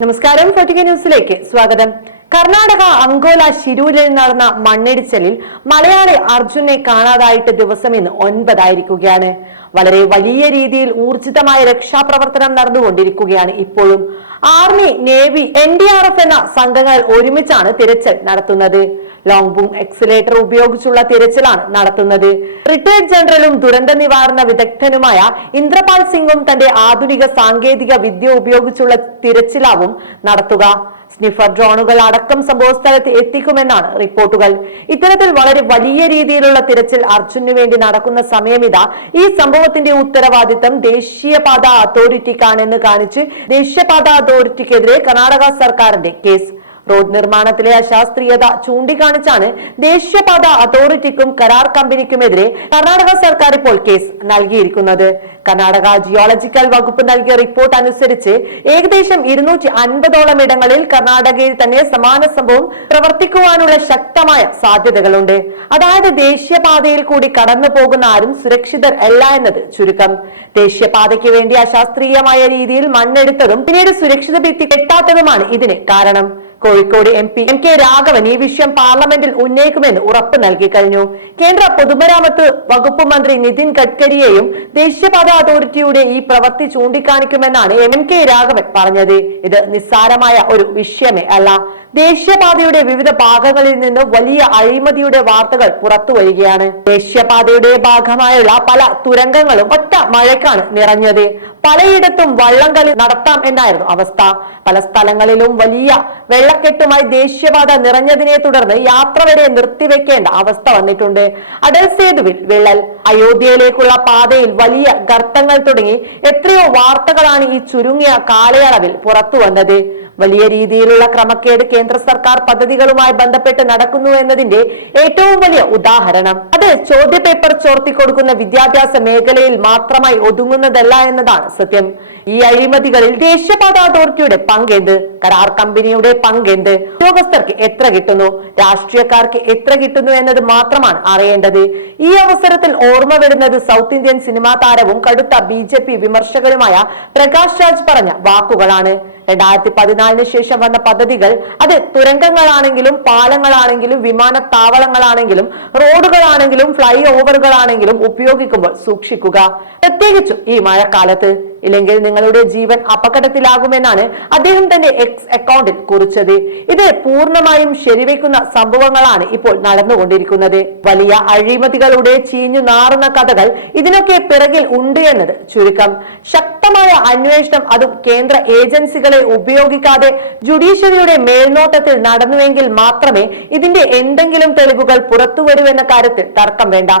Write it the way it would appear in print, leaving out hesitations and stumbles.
നമസ്കാരം. ഫോർട്ടിക ന്യൂസിലേക്ക് സ്വാഗതം. കർണാടക അങ്കോല ശിരൂരിൽ നടന്ന മണ്ണിടിച്ചിലിൽ മലയാളി അർജുനെ കാണാതായിട്ട് ദിവസം ഇന്ന് 9 ആയിരിക്കുകയാണ്. വളരെ വലിയ രീതിയിൽ ഊർജിതമായ രക്ഷാപ്രവർത്തനം നടന്നുകൊണ്ടിരിക്കുകയാണ്. ഇപ്പോഴും ആർമി, നേവി, NDRF എന്ന സംഘങ്ങൾ ഒരുമിച്ചാണ് തിരച്ചിൽ നടത്തുന്നത്. ലോങ് ബൂം എക്സിലേറ്റർ ഉപയോഗിച്ചുള്ള തിരച്ചിലാണ് നടത്തുന്നത്. റിട്ടയർഡ് ജനറലും ദുരന്ത നിവാരണ വിദഗ്ധനുമായ ഇന്ദ്രപാൽ സിംഗും തന്റെ ആധുനിക സാങ്കേതിക വിദ്യ ഉപയോഗിച്ചുള്ള തിരച്ചിലാവും നടത്തുക. സ്നിഫർ ഡ്രോണുകൾ അടക്കം സംഭവസ്ഥലത്ത് എത്തിക്കുമെന്നാണ് റിപ്പോർട്ടുകൾ. ഇത്തരത്തിൽ വളരെ വലിയ രീതിയിലുള്ള തിരച്ചിൽ അർജുനു വേണ്ടി നടക്കുന്ന സമയമിതാ ഈ സംഭവത്തിന്റെ ഉത്തരവാദിത്തം ദേശീയപാത അതോറിറ്റിക്കാണെന്ന് കാണിച്ച് ദേശീയപാത അതോറിറ്റിക്കെതിരെ കർണാടക സർക്കാരിന്റെ കേസ്. റോഡ് നിർമ്മാണത്തിലെ അശാസ്ത്രീയത ചൂണ്ടിക്കാണിച്ചാണ് ദേശീയപാത അതോറിറ്റിക്കും കരാർ കമ്പനിക്കുമെതിരെ കർണാടക സർക്കാർ ഇപ്പോൾ കേസ് നൽകിയിരിക്കുന്നത്. കർണാടക ജിയോളജിക്കൽ വകുപ്പ് നൽകിയ റിപ്പോർട്ട് അനുസരിച്ച് ഏകദേശം 250ഓളം ഇടങ്ങളിൽ കർണാടകയിൽ തന്നെ സമാന സംഭവം പ്രവർത്തിക്കുവാനുള്ള ശക്തമായ സാധ്യതകളുണ്ട്. അതായത് ദേശീയപാതയിൽ കൂടി കടന്നു പോകുന്ന ആരും സുരക്ഷിതർ അല്ല എന്നത് ചുരുക്കം. ദേശീയപാതയ്ക്ക് വേണ്ടി അശാസ്ത്രീയമായ രീതിയിൽ മണ്ണെടുത്തതും പിന്നീട് സുരക്ഷിത ഭിത്തി കെട്ടാത്തതുമാണ് ഇതിന് കാരണം. കോഴിക്കോട് MP MK രാഘവൻ ഈ വിഷയം പാർലമെന്റിൽ ഉന്നയിക്കുമെന്ന് ഉറപ്പ് നൽകി കഴിഞ്ഞു. കേന്ദ്ര പൊതുമരാമത്ത് വകുപ്പ് മന്ത്രി നിതിൻ ഗഡ്കരിയെയും ദേശീയപാത അതോറിറ്റിയുടെ ഈ പ്രവൃത്തി ചൂണ്ടിക്കാണിക്കുമെന്നാണ് MK രാഘവൻ പറഞ്ഞത്. ഇത് നിസ്സാരമായ ഒരു വിഷയമേ അല്ല. ദേശീയപാതയുടെ വിവിധ ഭാഗങ്ങളിൽ നിന്ന് വലിയ അഴിമതിയുടെ വാർത്തകൾ പുറത്തു വരികയാണ്. ദേശീയപാതയുടെ ഭാഗമായുള്ള പല തുരങ്കങ്ങളും ഒറ്റ മഴയ്ക്കാണ് നിറഞ്ഞത്. പലയിടത്തും വള്ളംകളി നടത്താം എന്നായിരുന്നു അവസ്ഥ. പല സ്ഥലങ്ങളിലും വലിയ വെള്ളക്കെട്ടുമായി ദേശീയപാത നിറഞ്ഞതിനെ തുടർന്ന് യാത്ര വരെ നിർത്തിവെക്കേണ്ട അവസ്ഥ വന്നിട്ടുണ്ട്. അടൽ സേതുവിൽ വിള്ളൽ, അയോധ്യയിലേക്കുള്ള പാതയിൽ വലിയ ഗർത്തങ്ങൾ തുടങ്ങി എത്രയോ വാർത്തകളാണ് ഈ ചുരുങ്ങിയ കാലയളവിൽ പുറത്തു വന്നത്. വലിയ രീതിയിലുള്ള ക്രമക്കേട് കേന്ദ്ര സർക്കാർ പദ്ധതികളുമായി ബന്ധപ്പെട്ട് നടക്കുന്നു എന്നതിന്റെ ഏറ്റവും വലിയ ഉദാഹരണം അത് ചോദ്യപേപ്പർ ചോർത്തിക്കൊടുക്കുന്ന വിദ്യാഭ്യാസ മേഖലയിൽ മാത്രമായി ഒതുങ്ങുന്നതല്ല എന്നതാണ് സത്യം. ഈ അഴിമതികളിൽ ദേശീയപാത അതോറിറ്റിയുടെ പങ്കെന്ത്? കരാർ കമ്പനിയുടെ പങ്കെന്ത്? ഉദ്യോഗസ്ഥർക്ക് എത്ര കിട്ടുന്നു? രാഷ്ട്രീയക്കാർക്ക് എത്ര കിട്ടുന്നു എന്നത് മാത്രമാണ് അറിയേണ്ടത്. ഈ അവസരത്തിൽ ഓർമ്മ വരുന്നത് സൗത്ത് ഇന്ത്യൻ സിനിമാ താരവും കടുത്ത BJP വിമർശകരുമായ പ്രകാശ് രാജ് പറഞ്ഞ വാക്കുകളാണ്. 2014 ശേഷം വന്ന പദ്ധതികൾ അത് തുരങ്കങ്ങളാണെങ്കിലും പാലങ്ങളാണെങ്കിലും വിമാനത്താവളങ്ങളാണെങ്കിലും റോഡുകളാണെങ്കിലും ഫ്ലൈ ഓവറുകളാണെങ്കിലും ഉപയോഗിക്കുമ്പോൾ സൂക്ഷിക്കുക, പ്രത്യേകിച്ചും ഈ മഴക്കാലത്ത്. ഇല്ലെങ്കിൽ നിങ്ങളുടെ ജീവൻ അപകടത്തിലാകുമെന്നാണ് അദ്ദേഹം തന്റെ എക്സ് അക്കൗണ്ടിൽ കുറിച്ചത്. ഇത് പൂർണ്ണമായും ശരിവെക്കുന്ന സംഭവങ്ങളാണ് ഇപ്പോൾ നടന്നുകൊണ്ടിരിക്കുന്നത്. വലിയ അഴിമതികളുടെ ചീഞ്ഞു നാറുന്ന കഥകൾ ഇതിനൊക്കെ പിറകിൽ ഉണ്ട് എന്നത് ചുരുക്കം. ശക്തമായ അന്വേഷണം, അതും കേന്ദ്ര ഏജൻസികളെ ഉപയോഗിക്കാതെ ജുഡീഷ്യറിയുടെ മേൽനോട്ടത്തിൽ നടന്നുവെങ്കിൽ മാത്രമേ ഇതിന്റെ എന്തെങ്കിലും തെളിവുകൾ പുറത്തുവരൂ എന്ന കാര്യത്തിൽ തർക്കം വേണ്ട.